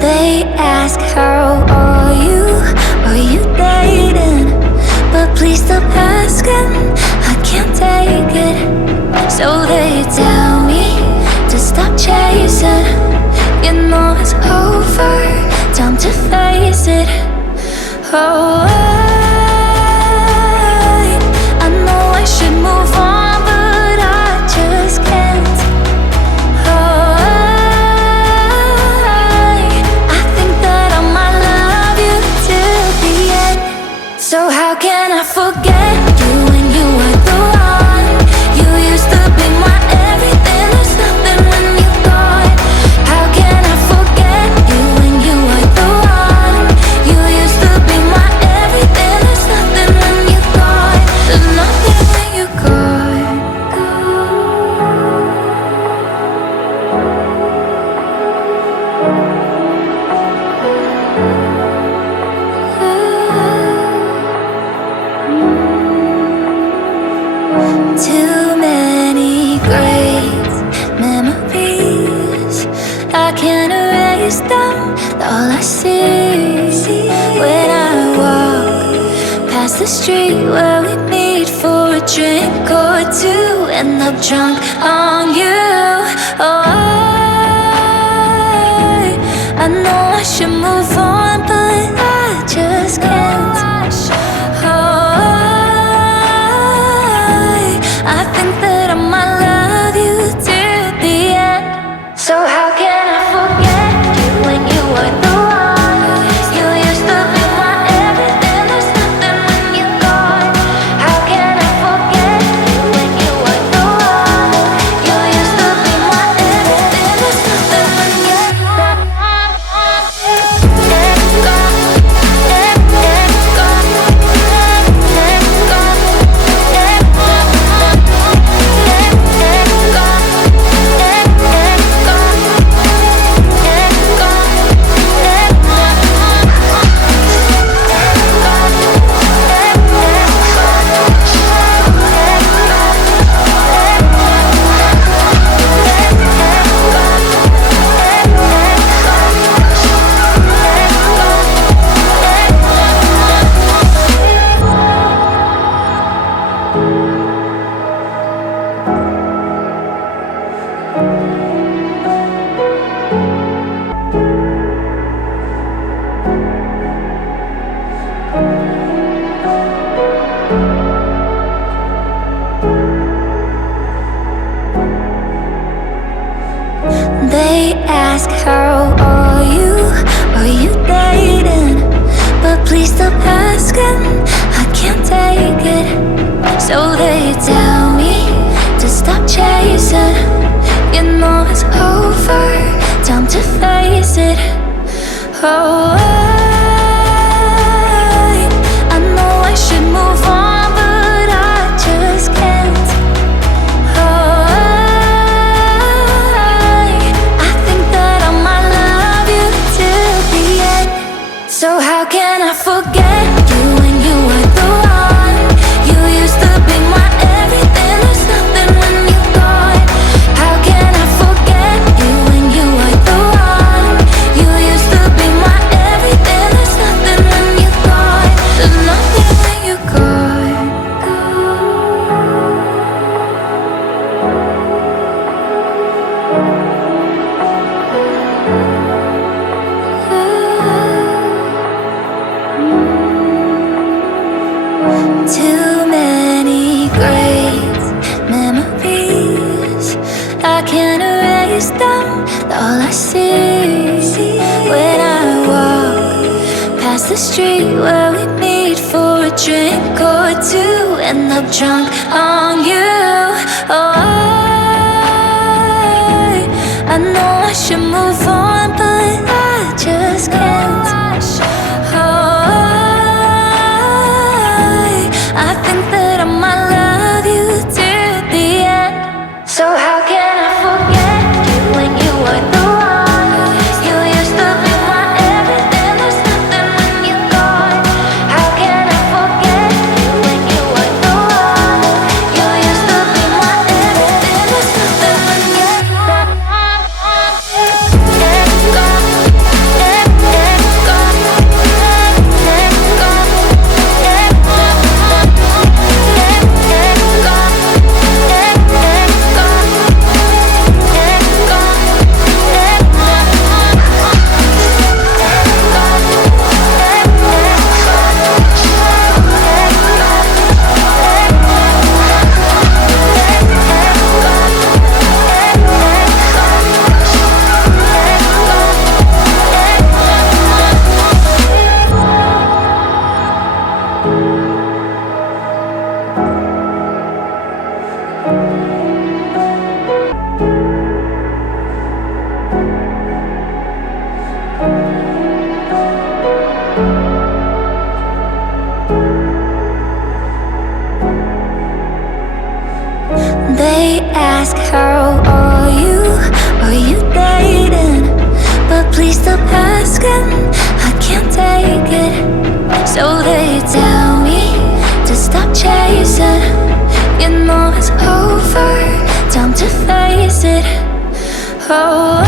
They ask how are you dating? But please stop asking, I can't take it. So they tell me to stop chasing. You know it's over, time to face it. Oh, I know I should move on, but I just can't. Oh, I think that I might love you till the end. So how can I forget you when you were the one? You used to be my everything, there's nothing when you're gone. How can I forget you when you were the one? You used to be my everything, there's nothing when you're gone. There's nothing when you're gone. Too many great memories, I can't erase them. All I see when I walk past the street where we meet for a drink or two, end up drunk on you. Oh, I know I should move on, but I just can't. I think that I might love you till the end. So how can I forget you when you were the one? You used to be my everything, there's nothing when you're gone. How can I forget you when you were the one? You used to be my everything, there's nothing when you're gone. They ask how are you dating? But please stop asking, I can't take it. So they tell me to stop chasing. You know it's over, time to face it. Oh, I know I should move on, but I just can't. So how can I forget you when you were the one? You used to be my everything, there's nothing when you're gone. How can I forget you when you were the one? You used to be my everything, there's nothing when you're gone. There's nothing when you're gone. Too many great memories, I can't erase them. All I see when I walk past the street where we meet for a drink or two, end up drunk on you. Oh, I know I should move on, but I just can't. I think that I might love you till the end. So how can I forget you when you were the one? You used to be my everything, there's nothing when you're gone. How can I forget you when you were the one? You used to be my everything, there's nothing when you're gone. So they tell me to stop chasing. You know it's over, time to face it. Oh,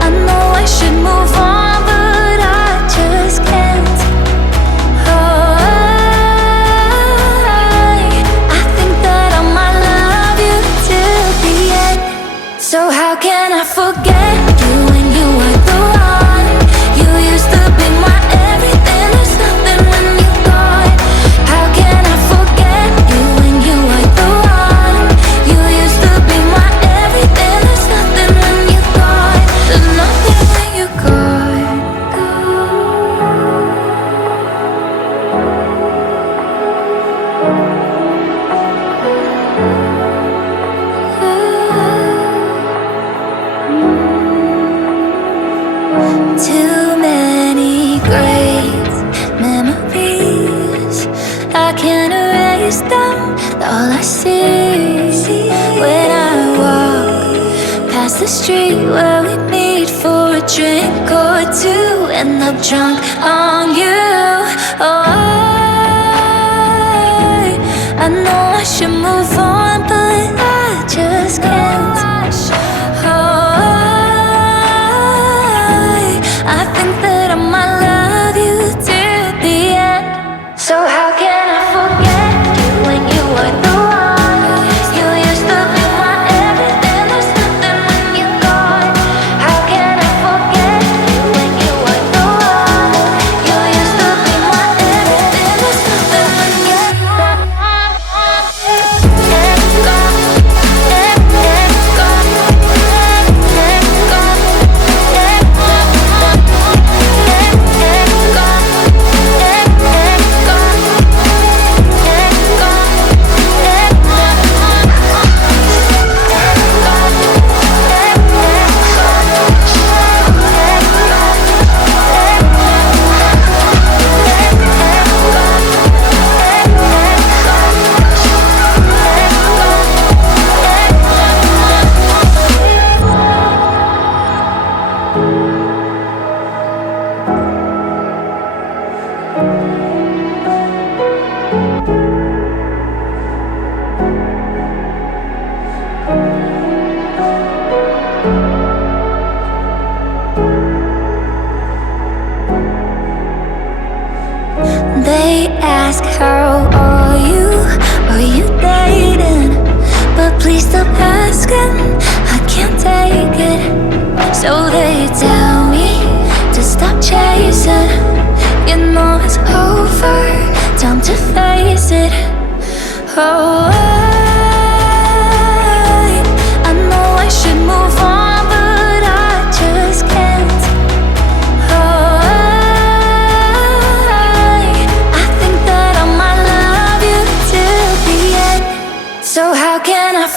I know I should move on, but I just can't. Oh, I think that I might love you till the end. So how can I forget you when you were the one? You used to be my everything, there's nothing when you're gone. How can I forget you when you were the one? You used to be my everything, there's nothing when you're gone. There's nothing when you're gone. Too many great memories, I can't erase them. All I see when I walk past the street where we meet for a drink or two, end up drunk on you. Oh, I know I should move on, but I just can't. I think that I might love you till the end. So how can I forget you when you were the one? You used to be my everything, there's nothing when you're gone. How can I forget you when you were the one? You used to be my everything, there's nothing when you're gone. They ask how are you dating? But please stop asking, I can't take it. So they tell me to stop chasing. You know it's over, time to face it. Oh,